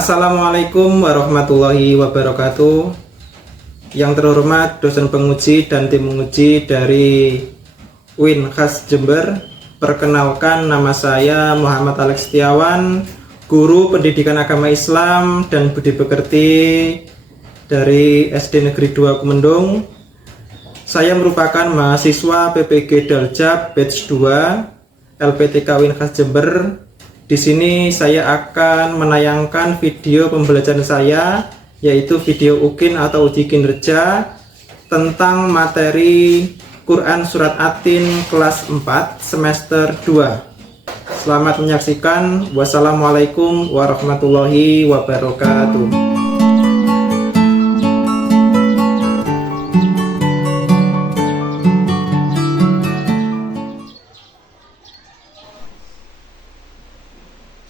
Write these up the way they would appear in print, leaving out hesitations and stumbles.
Assalamualaikum warahmatullahi wabarakatuh. Yang terhormat dosen penguji dan tim menguji dari UIN Khas Jember. Perkenalkan, nama saya Muhammad Alex Setiawan, guru pendidikan agama Islam dan budi pekerti dari SD Negeri 2 Kumendung. Saya merupakan mahasiswa PPG Daljab Batch 2 LPTK UIN Khas Jember. Di sini saya akan menayangkan video pembelajaran saya, yaitu video UKIN atau uji kinerja tentang materi Quran Surat At-Tin kelas 4 semester 2. Selamat menyaksikan. Wassalamualaikum warahmatullahi wabarakatuh.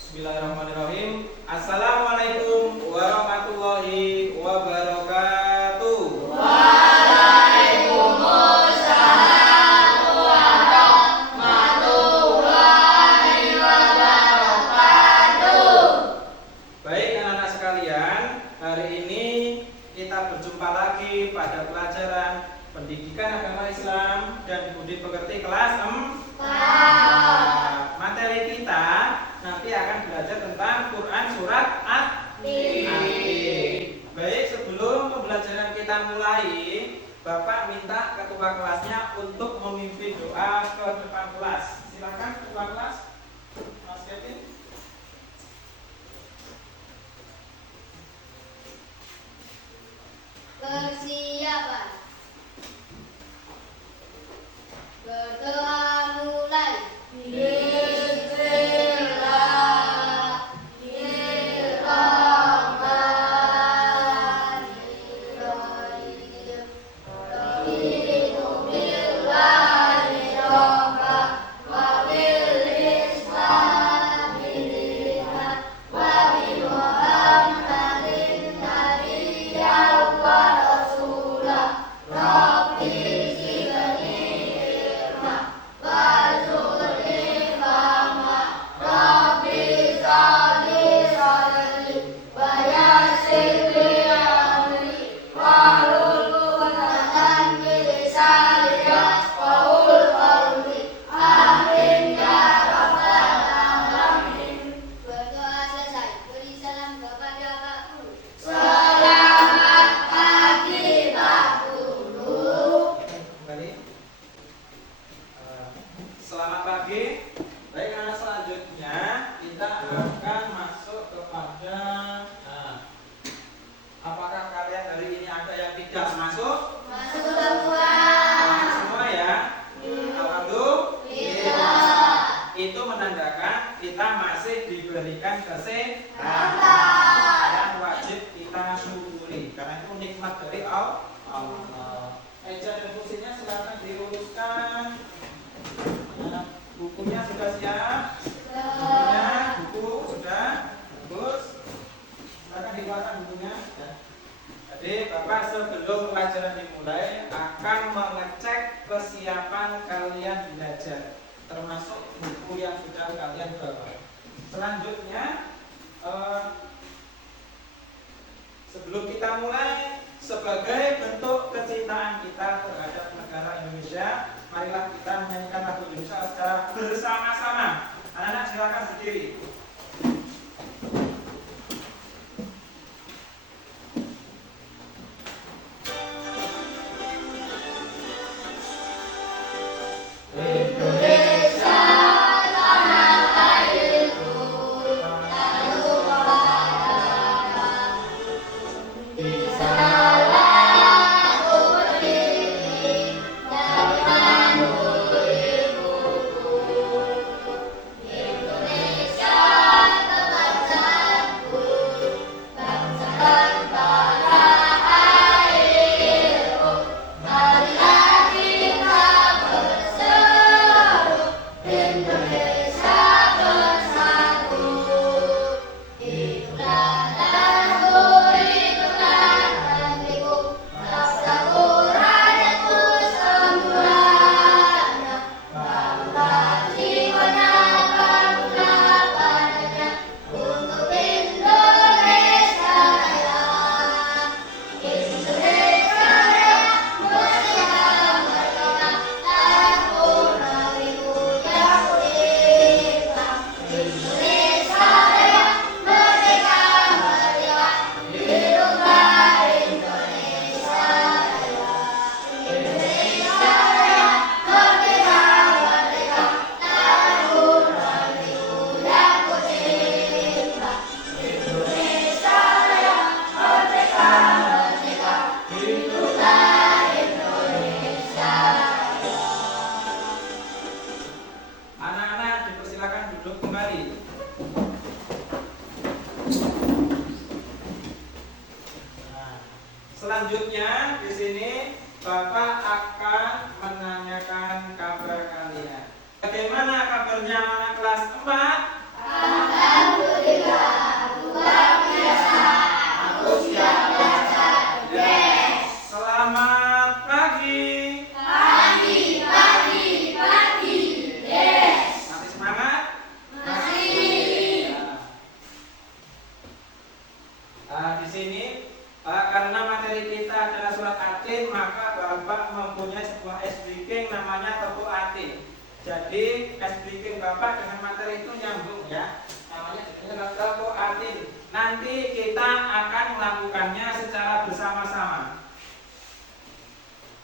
Bismillahirrahmanirrahim. Assalamualaikum warahmatullahi wabarakatuh. Waalaikumsalam warahmatullahi wabarakatuh. Baik anak-anak sekalian, hari ini kita berjumpa lagi pada pelajaran Pendidikan Agama Islam dan Budi Pekerti kelas 4. Materi kita nanti akan belajar tentang Quran Surat At-Tin. Baik, sebelum pembelajaran kita mulai, Bapak minta ketua kelasnya untuk memimpin doa ke depan kelas. Silakan ketua kelas, Mas Kevin. Persiapan. Berdoa mulai. Selamat pagi. Baik, anak selanjutnya kita akan masuk kepada apakah kalian hari ini ada yang tidak masuk? Masuk semua. Masuk semua ya? Alhamdulillah. Itu menandakan kita masih diberikan kesehatan yang wajib kita syukuri, karena itu nikmat dari Allah. Meja dan kursinya silakan diluruskan. Bukunya sudah siap? Buku sudah bagus. Silakan dikeluarkan bukunya. Jadi Bapak sebelum pelajaran dimulai akan mengecek kesiapan kalian belajar, termasuk buku yang sudah kalian bawa. Selanjutnya, sebelum kita mulai, sebagai bentuk kecintaan kita terhadap negara Indonesia, marilah kita menyanyikan lagu Indonesia secara bersama-sama. Anak-anak silakan berdiri. Indonesia Anak-anak dipersilakan duduk kembali. Nah, selanjutnya di sini Bapak akan menanyakan kabar kalian. Bagaimana kabarnya anak kelas 4? Selamat pagi. Masih semangat? Di sini karena materi kita adalah surat Atin, maka Bapak mempunyai sebuah SBK namanya Tepuk Atin. Jadi SBK Bapak dengan materi itu nyambung ya. Namanya Tepuk Atin. Nanti kita akan melakukannya secara bersama-sama.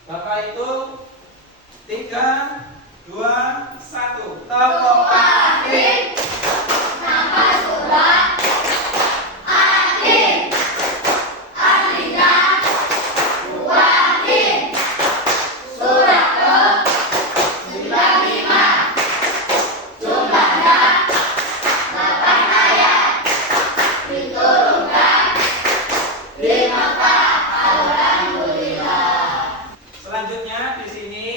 Bapak itu 3, 2, 1. Tepuk Atin. Selanjutnya di sini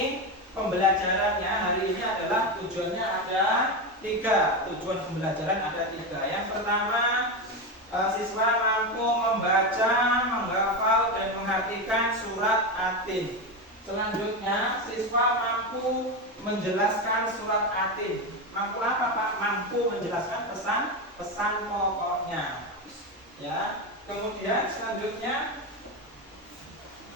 pembelajarannya hari ini adalah tujuannya ada 3. Tujuan pembelajaran ada 3. Yang pertama, siswa mampu membaca, menghafal dan mengartikan surat Atin. Selanjutnya, siswa mampu menjelaskan surat Atin. Mampu apa Pak? Mampu menjelaskan pesan pokoknya. Ya. Kemudian selanjutnya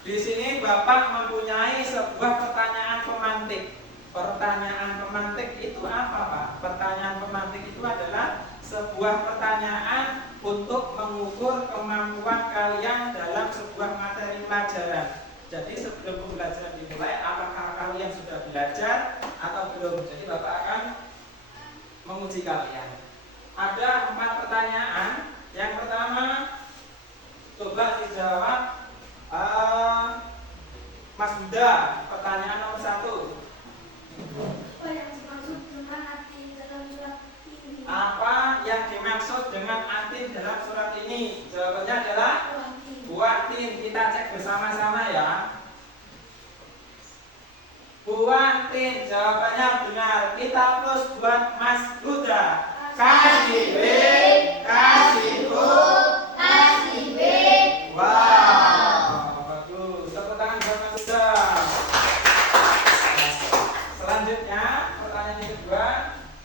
di sini Bapak mempunyai sebuah pertanyaan pemantik. Pertanyaan pemantik itu apa, Pak? Pertanyaan pemantik itu adalah sebuah pertanyaan untuk mengukur kemampuan kalian dalam sebuah materi pelajaran. Jadi sebelum pembelajaran dimulai, apakah kalian sudah belajar atau belum? Jadi Bapak akan menguji kalian. Ada 4 pertanyaan. Yang pertama, coba dijawab Mas Buddha, pertanyaan nomor 1. Apa yang dimaksud dengan Atin dalam surat ini? Apa yang dimaksud dengan Atin dalam surat ini? Jawabannya adalah Buatin. Kita cek bersama-sama ya. Buatin, jawabannya benar. Kita plus buat Mas Buddha. Kasih B, kasih U, kasih B. wow, bagus. Tepuk tangan buat Mas Buddha. Selanjutnya, pertanyaan yang kedua,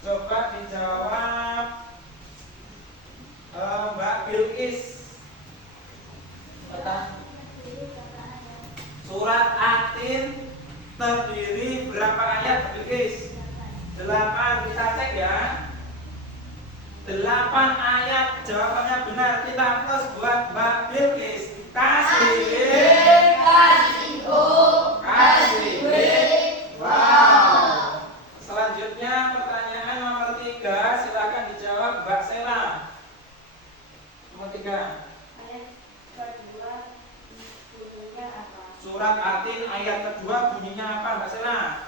coba dijawab Mbak Bilqis. Surat Atin terdiri berapa ayat, Bilqis? 8. Kita cek ya. 8 ayat. Jawabannya benar. Kita plus buat Mbak Bilqis. Kasih B, kasih O, kasih B. Wow. Selanjutnya pertanyaan nomor 3, silakan dijawab Mbak Sela. Nomor 3. ayat kedua bunyinya apa? Surat Atin ayat kedua bunyinya apa, Mbak Sela?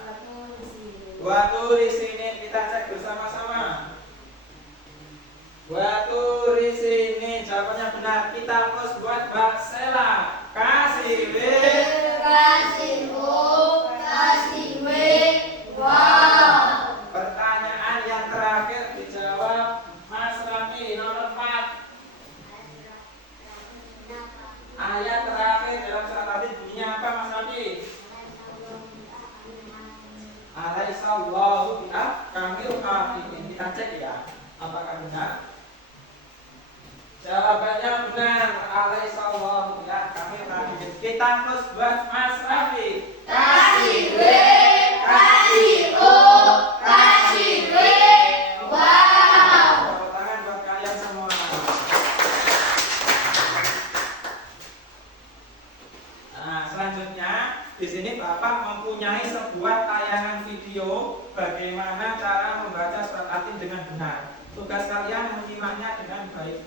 Waktu Waktu di sini kita cek bersama-sama. Waktu di sini jawabannya benar. Kita plus buat Mbak Sela. Kasih B, kasih O, kasih W. Wow. pertanyaan yang terakhir dijawab Mas Rami nomor 4. Ayat terakhir dalam surat Atin bunyinya apa, Mas Rami? Alaihissallahu bi'ahkamil hakimin. Kita cek ya, apakah benar? Jawabannya benar. Alaihissallahu bi'ahkamil hakimin. Kita plus buat Mas Rami. Kasih B, kasih O, kasih W. Wow. Tepuk tangan buat kalian semua. Nah, selanjutnya di sini Bapak mempunyai sebuah tayangan video bagaimana cara membaca surat Atin dengan benar. Tugas kalian menyimaknya dengan baik.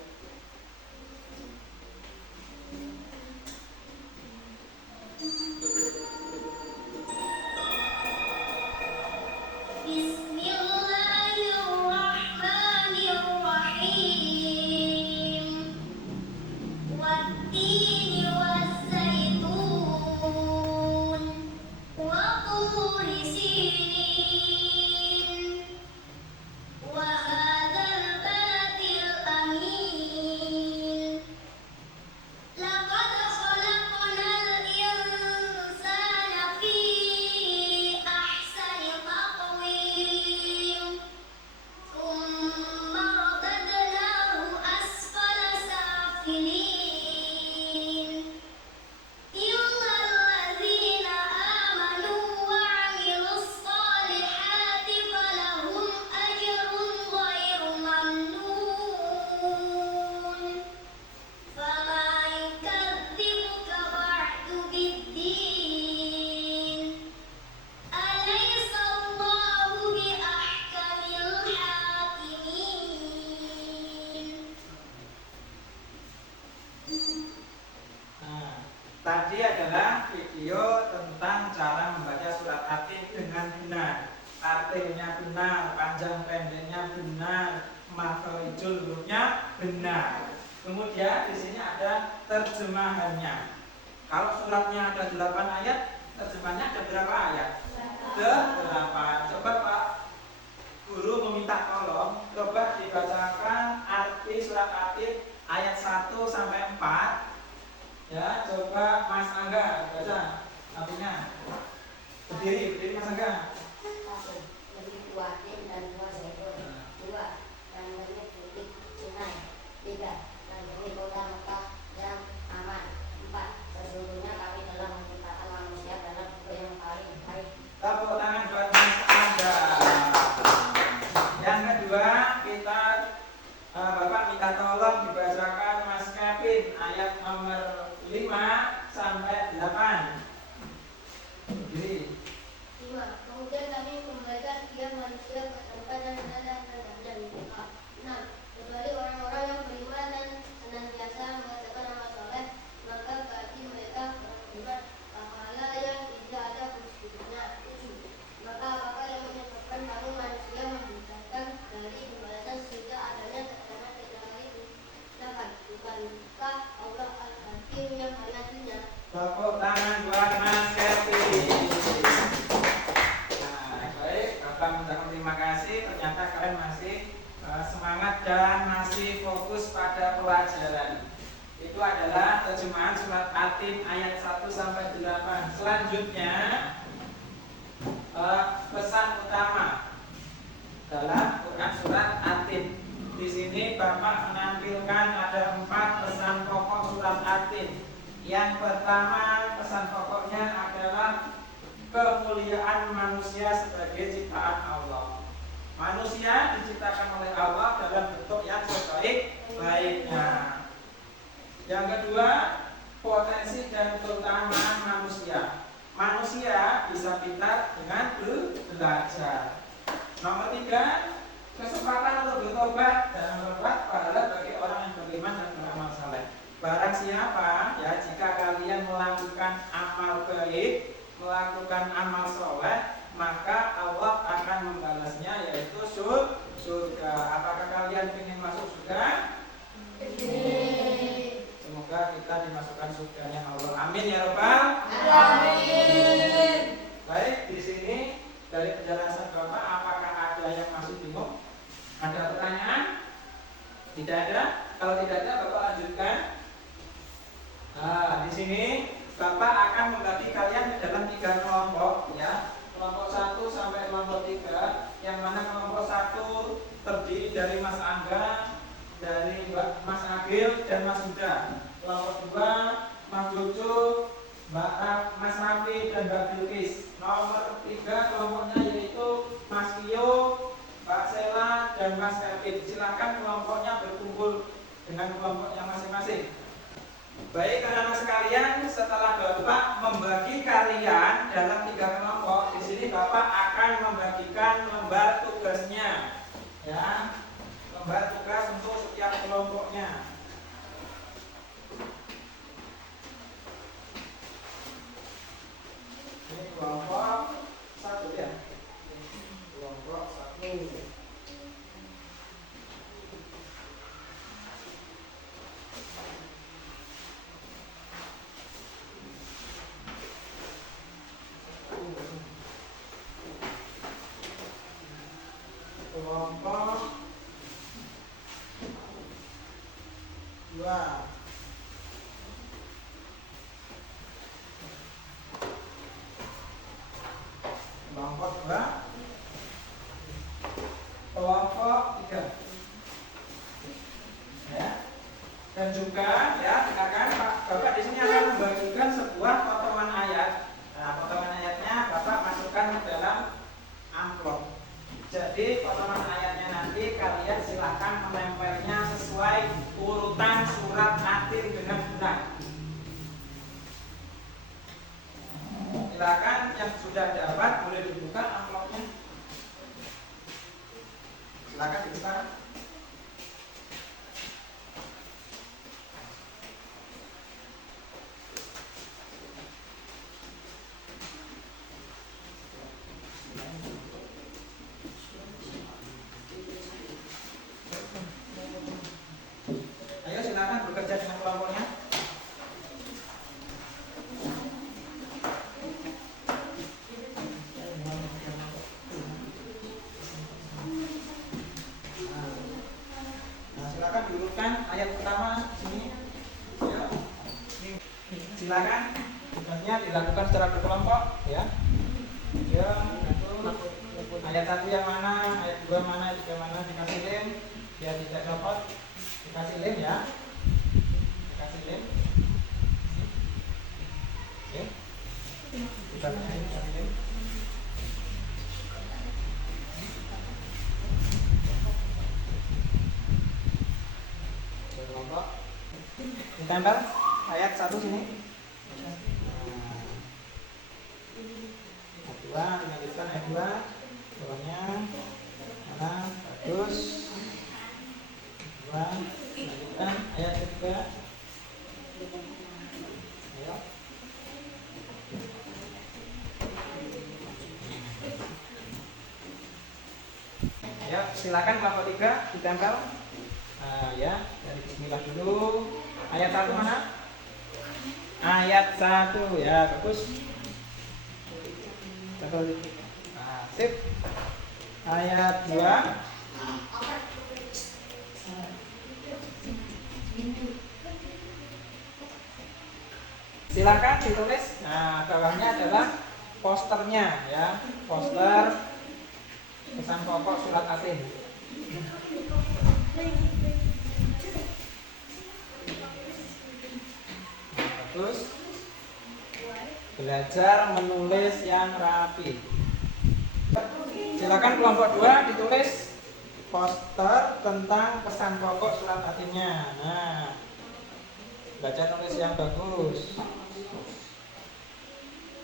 video tentang cara membaca surat Atin dengan benar. Artinya benar, panjang pendeknya benar, makharijul hurufnya benar. Kemudian di sini ada terjemahannya. Kalau suratnya ada 8 ayat, terjemahannya ada berapa ayat? 8. Coba Pak Guru meminta tolong, coba dibacakan arti surat Atin ayat 1 sampai 4. Ya, coba Mas Angga baca artinya. Berdiri Mas Angga. Lebih kuatin dan dua seekor. 2. Rambutnya putih Sinai. 3. Negeri kota Mekah yang aman. 4. Sesungguhnya kami telah menciptakan manusia dalam bentuk yang paling baik. Tepuk tangan buat Mas Angga. Yang kedua, kita Bapak minta tolong dibacakan Mas Kevin ayat nomor 5 sampai 8. Berdiri. 5. Kemudian kami kembalikan dia manusia ke tempat yang rendah dan rendah. 6. Kecuali orang-orang yang beriman dan senantiasa mengerjakan amal soleh, maka bagi mereka berbuat pahala yang tidak ada putusnya. 7. Maka apakah yang menyebabkan kami manusia memberikan dari pembalasan sehingga adanya tekanan kecuali itu? 8. Bukankah Allah Al-Hakim yang hanya dunia? Tepuk tangan buat Mas Kevin. Nah, baik, Bapak mengucapkan terima kasih. Ternyata kalian masih semangat dan masih fokus pada pelajaran. Itu adalah terjemahan surat Atin ayat 1 sampai 8. Selanjutnya pesan utama dalam Quran surat Atin. Di sini Bapak menampilkan ada 4 pesan pokok surat Atin. Yang pertama, pesan pokoknya adalah kemuliaan manusia sebagai ciptaan Allah. Manusia diciptakan oleh Allah dalam bentuk yang sebaik-baiknya. Yang kedua, potensi dan keutamaan manusia. Manusia bisa pintar dengan belajar. Nomor 3, kesempatan untuk bertobat dan berbuat pahala bagi orang yang beriman dan beramal saleh. Barang siapa ya, jika kalian melakukan amal baik, melakukan amal soleh, maka Allah akan membalasnya, yaitu surga. Apakah kalian ingin masuk surga? Semoga kita dimasukkan surganya Allah. Amin ya Rabbal alamin. Baik, di sini dari penjelasan Bapak, apakah ada yang masih bingung? Ada pertanyaan? Tidak ada. Kalau tidak ada, Bapak lanjutkan. Di sini Bapak akan membagi kalian ke dalam 3 kelompok, ya. Kelompok 1 sampai kelompok 3, yang mana kelompok 1 terdiri dari Mas Angga, dari Mas Agil dan Mas Huda. Kelompok 2 Mas Jojo, Mas Rafi dan Mbak Bilkis. Nomor 3 kelompoknya yaitu Mas Kio, Mbak Sela dan Mas Kevin. Silakan kelompoknya berkumpul dengan kelompoknya masing-masing. Baik, anak-anak sekalian, setelah Bapak membagi kalian dalam 3 kelompok, di sini Bapak akan membagikan lembar tugasnya, ya, lembar tugas untuk setiap kelompoknya. Ini kelompok 1 ya, kelompok 1. Kelompok 2. Kelompok 2. Kelompok 3. Ya. Dan juga ya, akan Bapak di sini akan membagikan sebuah potongan ayat. Nah, potongan ayatnya Bapak masukkan ke dalam amplop. Jadi potongan ayatnya nanti kalian silakan menempelnya sesuai urutan surat Atin dengan benar. Silakan yang sudah dapat boleh dibuka amplopnya. Silakan dibuka. ayat pertama sini. Ya. Silakan tugasnya dilakukan secara berkelompok ya. Ya, ayat 1 yang mana, ayat 2 mana, 3 mana, dikasih lem, biar tidak copot, dikasih lem ya, dikasih lem. Oke, dikasih lem. Berkelompok, ditempel ayat 1 sini. Dilanjutkan ayat 2 bawahnya mana bagus 2 lanjutkan ayat 3 ayo ayo silakan kelompok 3 ditempel ya dari bismillah dulu ayat 1 mana ayat 1 ya bagus. Nah, sip. Ayat 2. Silakan ditulis. Nah, bawahnya adalah posternya ya. Poster pesan pokok surat Atin. Bagus. Belajar menulis yang rapi. Silakan kelompok 2 ditulis poster tentang pesan pokok surat Atinnya. Nah, baca tulis yang bagus.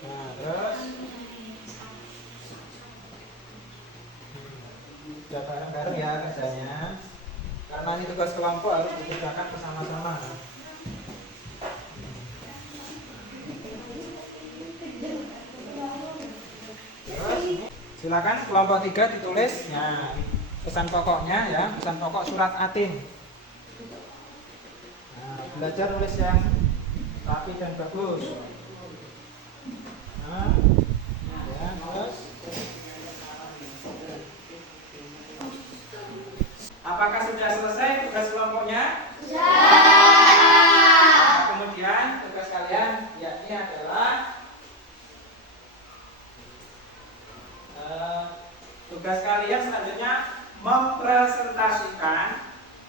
Nah, terus sudah bareng-bareng ya kerjanya. Karena ini tugas kelompok harus dikerjakan bersama-sama. Silakan kelompok 3 ditulis ya pesan pokoknya ya, pesan pokok surat Atin. Nah, belajar nulis yang rapi dan bagus. Nah, ya, terus apakah sudah selesai tugas kelompoknya? Nah, kemudian tugas kalian yakni adalah tugas kalian selanjutnya mempresentasikan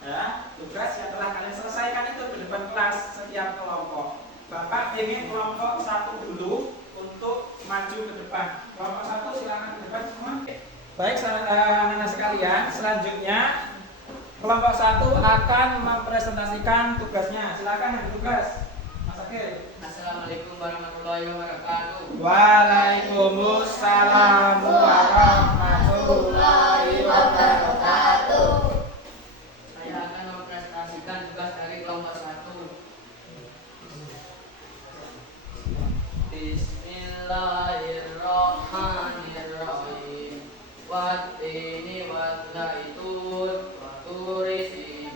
ya, tugas yang telah kalian selesaikan itu di depan kelas setiap kelompok. Bapak ingin kelompok 1 dulu untuk maju ke depan. Kelompok 1 silakan ke depan semua. Baik anak-anak sekalian, selanjutnya kelompok 1 akan mempresentasikan tugasnya. Silakan yang bertugas. Mas Akil. Assalamualaikum warahmatullahi wabarakatuh. Waalaikumsalam warahmatullahi wabarakatuh. Saya akan mempresentasikan tugas dari kelompok 1. Bismillahirrahmanirrahim. Wattini wadzaitun wa turi sinin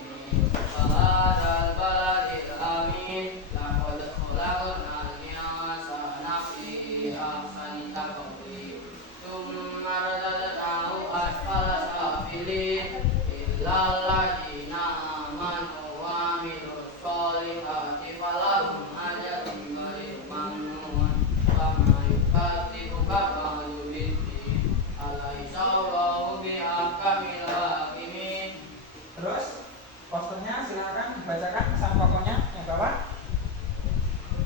wa hadzal baladil amin. Laqad khalaqnal insana fi ahsani taqwim. Tsumma radadnahu asfala safilin illal ladzina amanu wa amilus sholihati falahum ajrun ghairu mamnun wa ma yukadzibuka ba'du biddin alaisa Allahu bihakamil hakimin. Terus posternya silakan dibacakan pesan pokoknya yang bawah.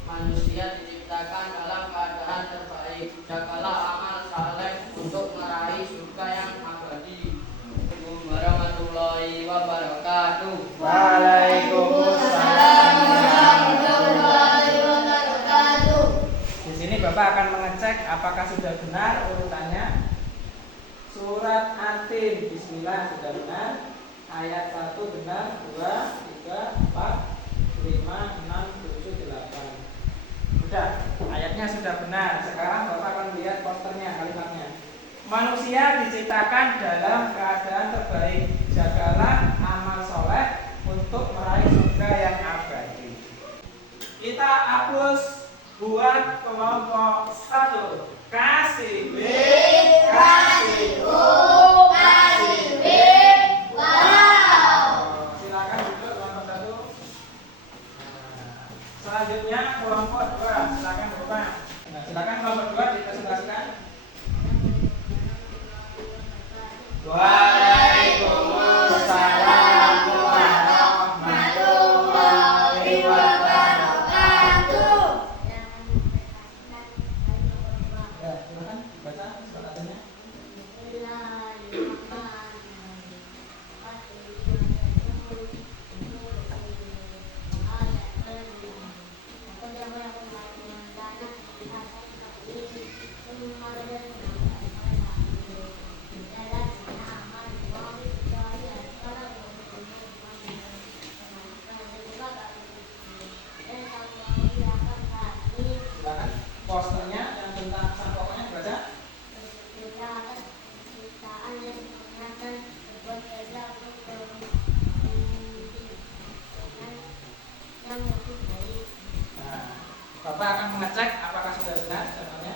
Manusia diciptakan dalam keadaan terbaik. Jagalah amal saleh untuk meraih surga yang abadi. Assalamualaikum warahmatullahi wabarakatuh. Waalaikumsalam warahmatullahi wabarakatuh. Di sini Bapak akan mengecek apakah sudah benar urutannya. Surat Atin, bismillah sudah benar. Ayat 1 benar, 2, 3, 4, 5, 6, 7, 8. Sudah, ayatnya sudah benar. Sekarang Bapak akan lihat posternya, kalimatnya. Manusia diciptakan dalam keadaan terbaik. Jagalah amal soleh untuk meraih surga yang abadi. Kita hapus buat kelompok 1. Kasih B, kasih U, kasih B. Wow. Silakan duduk kelompok 1. Waalaikumsalam warahmatullahi wabarakatuh. Ya, silakan baca suratnya. Silakan posternya yang tentang pesan pokoknya baca. Nah, Bapak akan mengecek apakah sudah benar contohnya.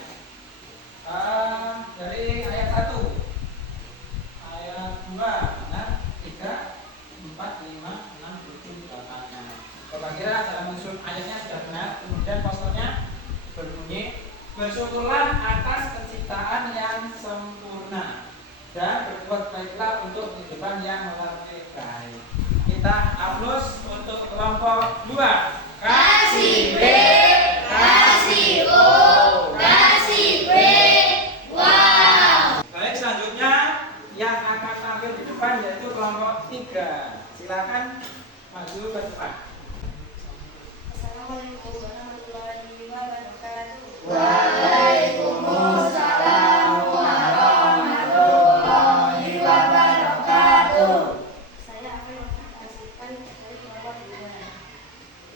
Dari ayat 1, ayat 2, benar, 3, 4, 5, 6, 7, 8. Nah, Bapak kira cara menyusun ayatnya sudah benar. Kemudian posternya berbunyi, bersyukurlah atas penciptaan yang sempurna dan berbuat baiklah untuk kehidupan yang lebih baik. Kita aplaus untuk kelompok 2. Kasih B, kasih O, kasih B. Wow. Baik, selanjutnya yang akan tampil di depan yaitu kelompok 3. Silakan maju ke depan. Assalamualaikum warahmatullahi wabarakatuh. Waalaikumsalam warahmatullahi wabarakatuh. Saya akan mempresentasikan dari kelompok 2.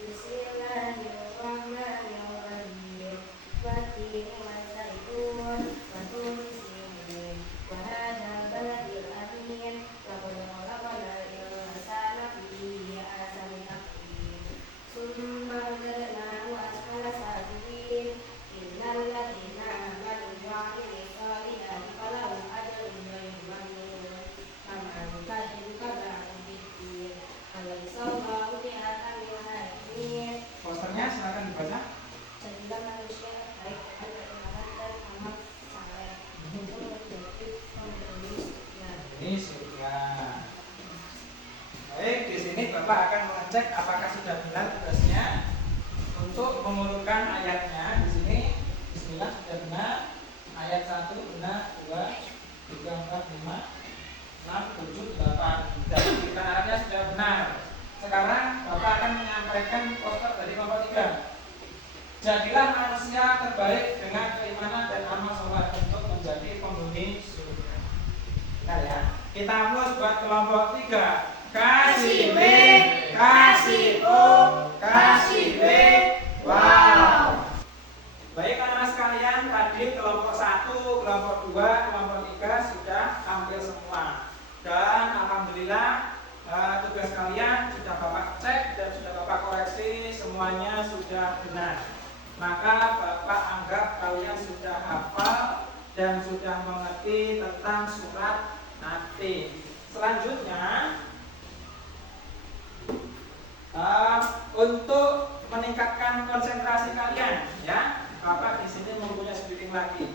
Bismillahirrahmanirrahim. Watin wa zaitun wa tur sinin wa hadzal baladil amin. Laqad khalaqnal insana fi ahsani taqwim. Summa radadnahu asfala safilin. Innal ladzina amanu wa amilus solihati falahum ajrun ghairu mamnun. Faman kadzdzaba biddin falaysa Allahu bi'alam bil hakimin. Posternya silakan dibaca. Jadilah manusia baik dan beriman dan amal saleh untuk menjadi pemberi surga. Ini surga. Baik, di sini Bapak akan mengecek apakah sudah benar tugasnya. Untuk mengurutkan ayatnya di sini, Bismillah sudah benar. Ayat 1 benar, 2, 3, 4, 5, 6, 7, 8. Dan kita Arabnya sudah benar. Sekarang Bapak akan menyampaikan poster dari kelompok 3. Jadilah manusia terbaik dengan keimanan dan amal soleh untuk menjadi penghuni surga. Benar ya? Kita aplaus buat kelompok 3. Kasih B, kasih O, kasih B. Wow. Baik anak-anak sekalian, tadi kelompok 1, kelompok 2, kelompok 3 sudah tampil semua. Dan alhamdulillah tugas kalian sudah Bapak cek dan sudah Bapak koreksi, semuanya sudah benar. Maka Bapak anggap kalian sudah hafal dan sudah mengerti tentang surat Natim. Selanjutnya, untuk meningkatkan konsentrasi kalian, ya, Bapak di sini mempunyai speaking lagi.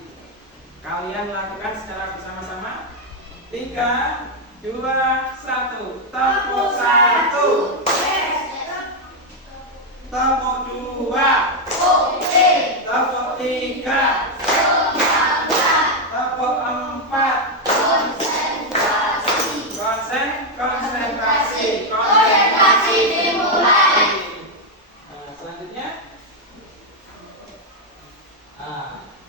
Kalian lakukan secara bersama-sama. 3, 2, 1. Tepuk 1. Tepuk 2. Tepuk 3. Tepuk 4. Konsentrasi dimulai. Nah, selanjutnya,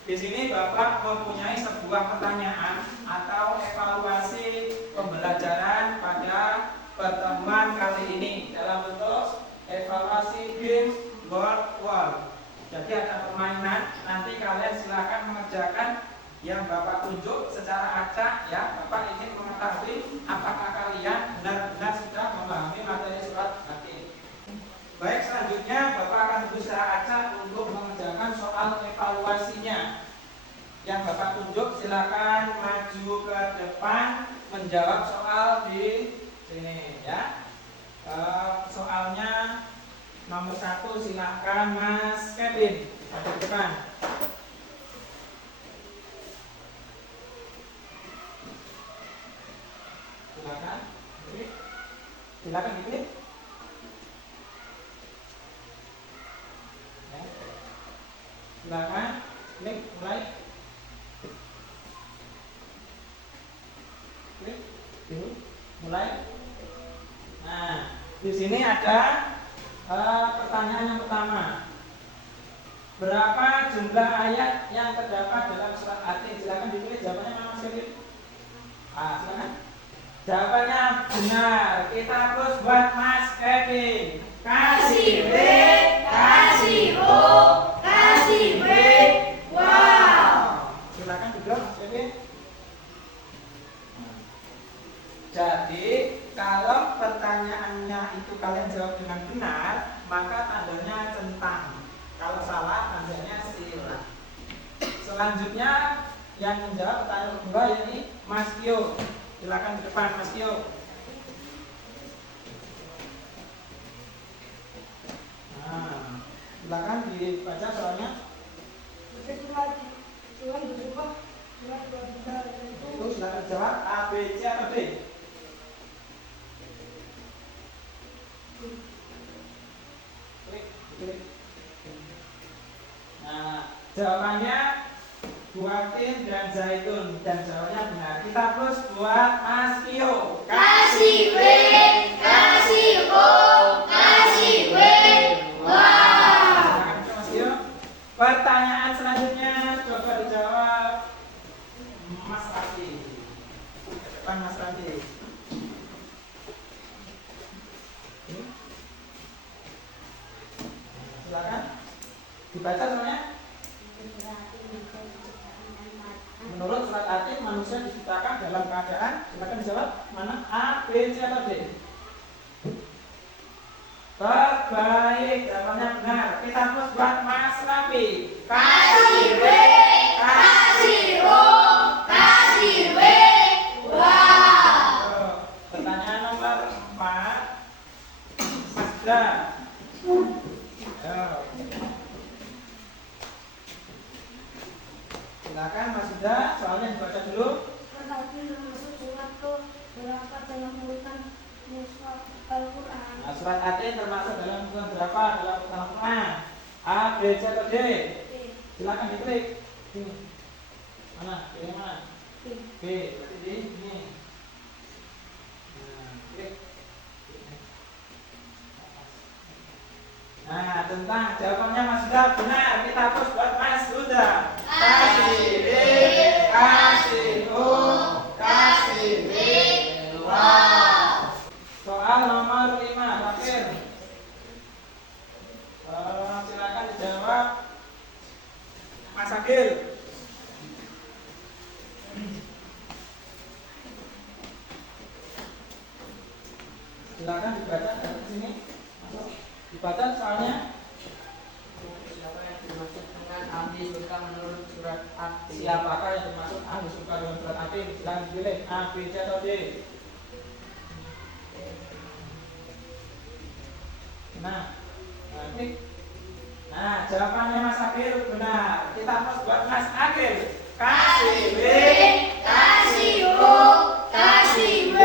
di sini Bapak mempunyai sebuah pertanyaan atau evaluasi pembelajaran pada pertemuan kali ini dalam bentuk evaluasi games board wall. Jadi ada permainan, nanti kalian silakan mengerjakan yang Bapak tunjuk secara acak, ya. Bapak ingin mengetahui apakah kalian benar-benar sudah memahami materi surat Natim. Baik, selanjutnya Bapak akan tunggu secara acak untuk mengerjakan soal evaluasinya. Yang Bapak tunjuk silakan maju ke depan menjawab soal di sini, ya. Soalnya nomor 1 silakan Mas Kevin maju ke depan. Silakan diklik. Ya. Silakan klik mulai. Klik dulu mulai. Nah, di sini ada pertanyaan yang pertama. Berapa jumlah ayat yang terdapat dalam surat At-Tin? Silakan ditulis jawabannya Mas Kevin. Silakan. Jawabannya benar. Kita terus buat Mas Kevin. Kasih B, kasih O, kasih B. Wow. Silakan duduk Mas Kevin. Jadi kalau pertanyaannya itu kalian jawab dengan benar, maka tandanya centang. Kalau salah, tandanya sila. Selanjutnya yang menjawab pertanyaan kedua ini Mas Tio. Silakan di depan Mas Tio. Nah, silakan dibaca soalnya. Itu silakan jawab A, B, C atau D. Klik. Nah, jawabannya buatin dan zaitun dan jawabannya benar. Kita plus buat Mas Tio. Kasih B, kasih O, kasih B. Wow. Silakan Mas Tio. Pertanyaan selanjutnya coba dijawab Mas Rati. Depan Mas Rati. Silakan dibaca soalnya. Menurut surat At-Tin manusia diciptakan dalam keadaan, silakan dijawab mana A, B, C atau D. Terbaik, jawabannya benar. Kita terus buat Mas Rafi. Kasih B, kasih O, kasih B. Wow. Pertanyaan nomor 4 Mas Da. Silakan Mas Da, soalnya dibaca dulu. Nah, surat At-Tin termasuk dalam urutan berapa dalam urutan Al-Quran? A, B, C atau D? Silakan diklik. Mana? Pilih mana? B. Berarti di ini. Nah, klik. Nah, tentang jawabannya Mas Huda benar. Kita terus buat Mas Huda. Kasih B, kasih O, kasih B. Wow. Soal nomor 5 terakhir. Silakan dijawab Mas Agil. Silakan dibaca dari sini. Masuk. Dibaca soalnya. Siapa yang dimaksud dengan ahli surga menurut surat At-Tin? Siapakah yang dimaksud ahli surga dalam surat At-Tin? Silakan dipilih A, B, C atau D. Nah, klik. Nah, jawabannya Mas Agil benar. Kita harus buat Mas Agil. Kasih B, kasih O, kasih B.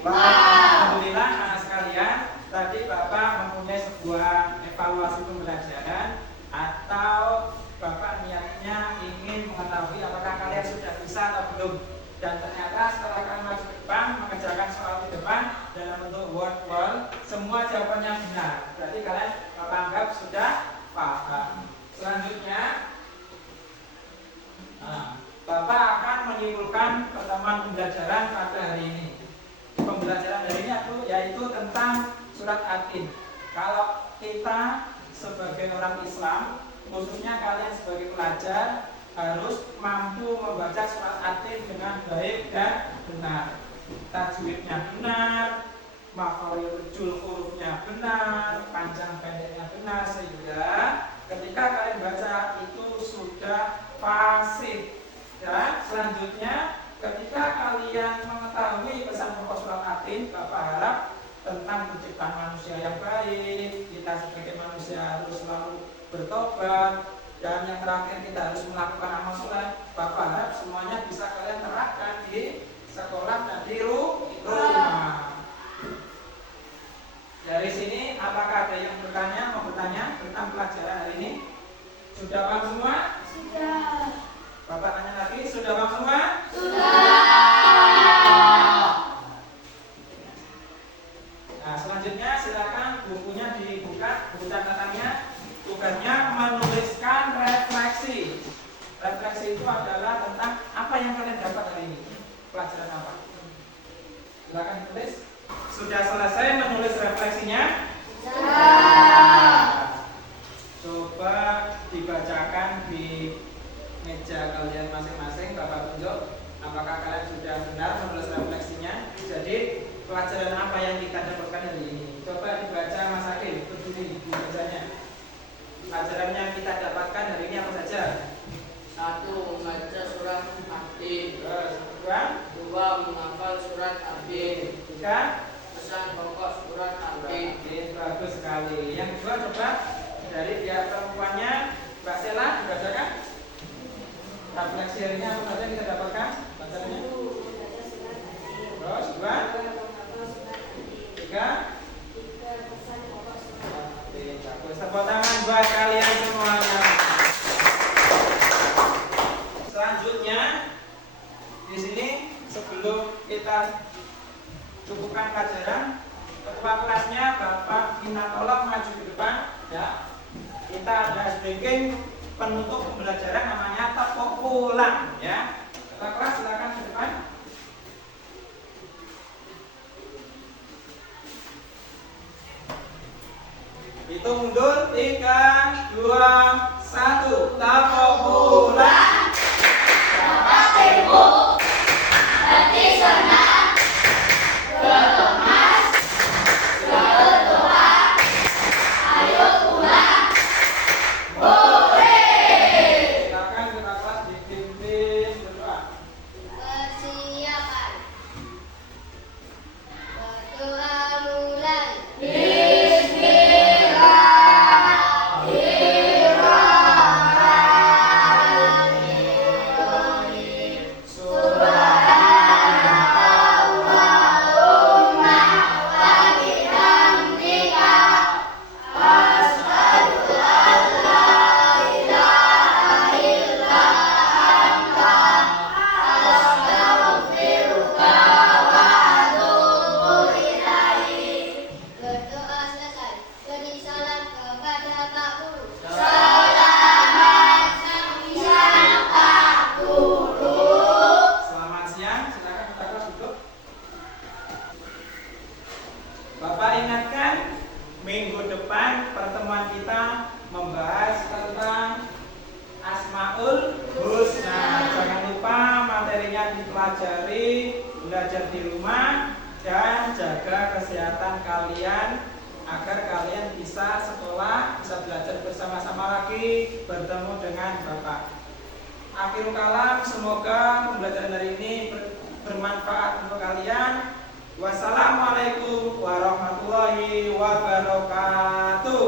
Wow. Alhamdulillah anak sekalian, tadi Bapak mempunyai sebuah evaluasi pembelajaran atau Bapak niatnya ingin mengetahui apakah kalian sudah bisa atau belum. Dan ternyata setelah kalian masuk ke depan mengerjakan soal di depan dalam bentuk word wall, semua jawabannya benar. Berarti kalian Bapak anggap sudah paham. Selanjutnya, Bapak akan menimbulkan pertemuan pembelajaran pada hari ini. Pembelajaran hari ini yaitu tentang surat At-Tin. Kalau kita sebagai orang Islam, khususnya kalian sebagai pelajar, harus mampu membaca surat At-Tin dengan baik dan benar. Tajwidnya benar, makharijul hurufnya benar, panjang pendeknya benar, sehingga ketika kalian baca itu sudah fasih. Dan selanjutnya ketika kalian mengetahui pesan pokok surat At-Tin, Bapak harap tentang penciptaan manusia yang baik, kita sebagai manusia harus selalu bertobat, dan yang terakhir kita harus melakukan amal soleh. Bapak harap semuanya bisa kalian terapkan di sekolah dan di rumah. itu adalah tentang apa yang kalian dapat hari ini. Pelajaran apa? Silakan tulis. Sudah selesai menulis refleksinya? Coba dibacakan di meja kalian masing-masing. Bapak tunjuk apakah kalian sudah benar menulis refleksinya. Jadi pelajaran apa yang kita dapatkan hari ini? Coba dibaca Mas Akil, berdiri dibacanya. Pelajaran yang kita dapatkan hari ini apa saja? 1. Membaca surat At-Tin. Terus, kedua, 2. Menghafal surat At-Tin. 3, Pesan pokok surat At-Tin. oke, bagus sekali. Yang kedua coba dari pihak perempuannya, Mbak Sela dibacakan. Refleksi hari ini apa saja kita dapatkan? Pelajarannya. Terus, 2, 3. Oke, bagus. Tepuk tangan buat kalian semuanya. Selanjutnya di sini sebelum kita cukupkan pelajaran, ketua kelasnya Bapak minta tolong maju ke depan ya. Kita ada ranking penutup pembelajaran namanya tepuk pulang ya. Ketua kelas silakan ke depan. Hitung mundur 3, 2, 1. Tepuk pulang. Bapak Ibu, hati senang, berkemas, berdoa, ayo pulang, boleh. Silakan ketua kelas dipimpin berdoa. Persiapan. Berdoa mulai. Berdoa selesai. Beri salam kepada Pak Guru. Selamat siang Pak Guru. Selamat siang, silakan ketua kelas duduk. Bapak ingatkan minggu depan pertemuan kita membahas tentang Asmaul Husna. Jangan lupa materinya dipelajari, belajar di rumah, dan jaga kesehatan kalian agar kalian bisa sekolah, bisa belajar bersama-sama lagi, bertemu dengan Bapak. Akhirul kalam, semoga pembelajaran hari ini bermanfaat untuk kalian. Wassalamualaikum warahmatullahi wabarakatuh.